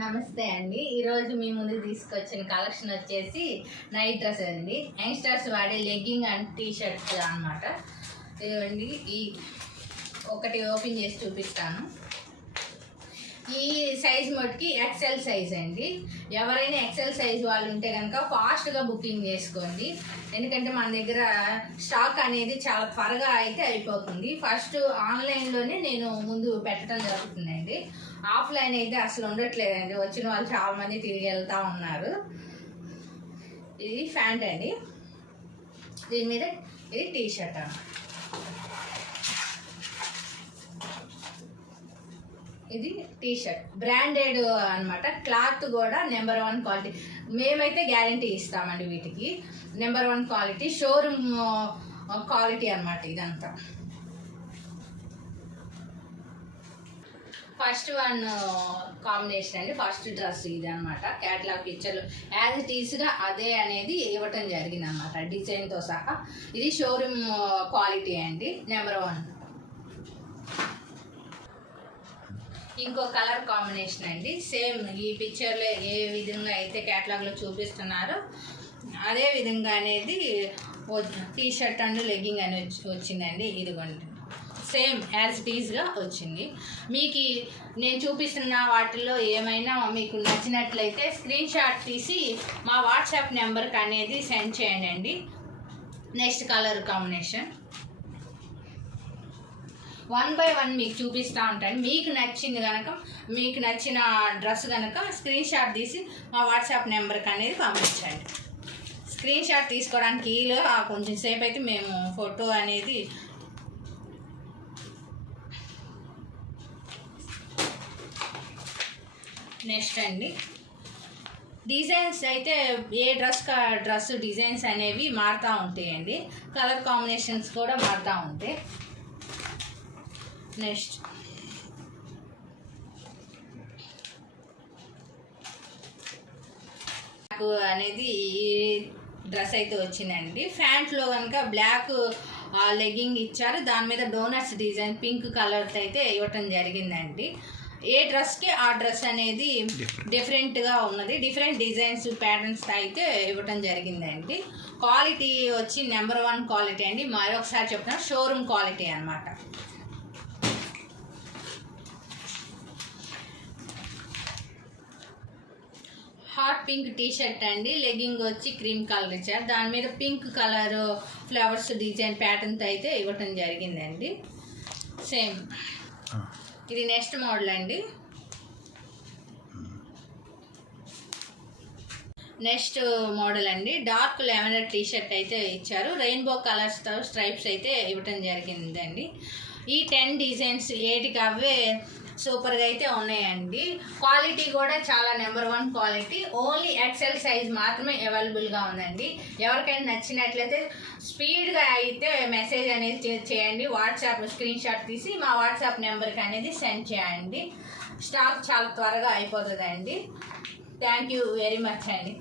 నమస్తే అండి. ఈరోజు మీ ముందుకు తీసుకొచ్చిన కలెక్షన్ వచ్చేసి నైట్ డ్రెస్ అండి. యంగ్స్టర్స్ వాడే లెగ్గింగ్ అండ్ టీ షర్ట్స్ అనమాట. ఇదిగోండి, ఈ ఒకటి ఓపెన్ చేసి చూపిస్తాను. ఈ సైజ్ మటుకి ఎక్సెల్ సైజ్ అండి. ఎవరైనా ఎక్సెల్ సైజ్ వాళ్ళు ఉంటే కనుక ఫాస్ట్గా బుకింగ్ చేసుకోండి. ఎందుకంటే మన దగ్గర స్టాక్ అనేది చాలా త్వరగా అయితే అయిపోతుంది. ఫస్ట్ ఆన్లైన్లోనే నేను ముందు పెట్టడం జరుగుతుందండి. ఆఫ్లైన్ అయితే అసలు ఉండట్లేదండి. వచ్చిన వాళ్ళు చాలా మంది తిరిగి వెళ్తూ ఉన్నారు. ఇది ప్యాంట్ అండి, దీని మీద ఇది టీ షర్ట్ అన్నమాట. ఇది టీ షర్ట్ బ్రాండెడ్ అనమాట. క్లాత్ కూడా నెంబర్ 1 క్వాలిటీ. మేమైతే గ్యారంటీ ఇస్తామండి వీటికి. నెంబర్ 1 క్వాలిటీ, షోరూమ్ క్వాలిటీ అనమాట ఇదంతా. ఫస్ట్ వన్ కాంబినేషన్ అండి. ఫస్ట్ డ్రెస్ ఇది అనమాట. క్యాటలాగ్ పిక్చర్లు యాజ్ ఇట్ ఈస్గా అదే అనేది ఇవ్వటం జరిగింది అనమాట, డిజైన్తో సహా. ఇది షోరూమ్ క్వాలిటీ అండి, నెంబర్ 1. ఇంకో కలర్ కాంబినేషన్ అండి. సేమ్ ఈ పిక్చర్లో ఏ విధంగా అయితే క్యాటలాగ్లో చూపిస్తున్నారో అదే విధంగా అనేది టీ షర్ట్ అండ్ లెగ్గింగ్ అని వచ్చిందండి. ఇదిగోండి, సేమ్ యాజ్ ఇట్ ఈస్గా వచ్చింది. మీకు నేను చూపిస్తున్న వాటిల్లో ఏమైనా మీకు నచ్చినట్లయితే స్క్రీన్ షాట్ తీసి మా వాట్సాప్ నెంబర్కి అనేది సెండ్ చేయండి. నెక్స్ట్ కలర్ కాంబినేషన్ 1 by 1 మీకు చూపిస్తూ ఉంటాను. మీకు నచ్చింది కనుక, మీకు నచ్చిన డ్రెస్ కనుక స్క్రీన్ షాట్ తీసి మా వాట్సాప్ నెంబర్కి అనేది పంపించండి. స్క్రీన్ షాట్ తీసుకోవడానికి కొంచెం సేపు అయితే మేము ఫోటో అనేది నెక్స్ట్ అండి. డిజైన్స్ అయితే ఏ డ్రెస్ డిజైన్స్ అనేవి మారుతూ ఉంటాయండి. కలర్ కాంబినేషన్స్ కూడా మారుతూ ఉంటాయి. నెక్స్ట్ నాకు అనేది ఈ డ్రెస్ అయితే వచ్చిందండి. ప్యాంట్లో కనుక బ్లాక్ లెగ్గింగ్ ఇచ్చారు, దాని మీద డోనట్స్ డిజైన్ పింక్ కలర్తో అయితే ఇవ్వటం జరిగిందండి. ఏ డ్రెస్కి ఆ డ్రెస్ అనేది డిఫరెంట్గా ఉన్నది. డిఫరెంట్ డిజైన్స్ ప్యాటర్న్స్ అయితే ఇవ్వటం జరిగిందండి. క్వాలిటీ వచ్చి నెంబర్ 1 క్వాలిటీ అండి. మరొకసారి చెప్తున్నా, షోరూమ్ క్వాలిటీ అనమాట. హాట్ పింక్ టీ షర్ట్ అండి. లెగ్గింగ్ వచ్చి క్రీమ్ కలర్ ఇచ్చారు, దాని మీద పింక్ కలర్ ఫ్లవర్స్ డిజైన్ ప్యాటర్న్తో అయితే ఇవ్వటం జరిగిందండి. సేమ్ ఇది నెక్స్ట్ మోడల్ అండి. నెక్స్ట్ మోడల్ అండి, డార్క్ లెవెండర్ టీ షర్ట్ అయితే ఇచ్చారు. రెయిన్బో కలర్స్తో స్ట్రైప్స్ అయితే ఇవ్వటం జరిగిందండి. ఈ 10 డిజైన్స్ ఏటికి అవే సూపర్గా అయితే ఉన్నాయండి. క్వాలిటీ కూడా చాలా number 1 quality. Only XL size మాత్రమే అవైలబుల్గా ఉందండి. ఎవరికైనా నచ్చినట్లయితే స్పీడ్గా అయితే మెసేజ్ అనేది చేయండి. వాట్సాప్ స్క్రీన్ షాట్ తీసి మా వాట్సాప్ నెంబర్కి అనేది సెండ్ చేయండి. స్టాక్ చాలా త్వరగా అయిపోతుందండి. థ్యాంక్ యూ వెరీ మచ్ అండి.